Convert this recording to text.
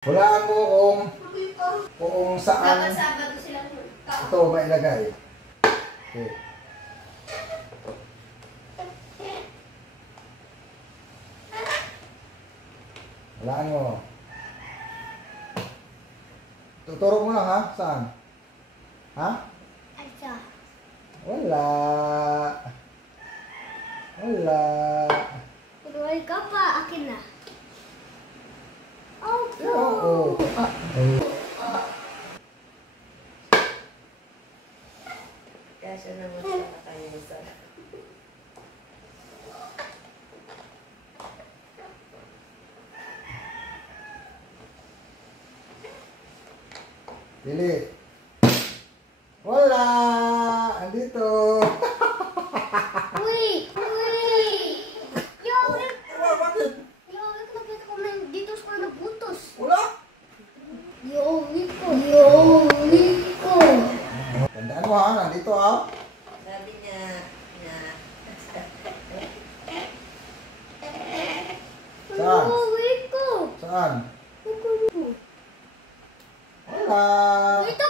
Hulaan mo kung saan ito mailagay. Okay. Hulaan mo. Tuturo mo lang ha? Saan? Ha? Asa. Wala. Wala. Turuan ka pa, akin na. Oo. Kasya naman sa kanya sa... Pili. Wala. Andito. Uy! Uy! Yowie! Bakit? Yowie ko nakita ko na dito sa na butos. Wala. Yowie ko. Yowie ko. Tandaan mo ha. Nandito ha. Sabi niya na... Saan? Yowie ko. Saan? Kukulo. Wala. Ito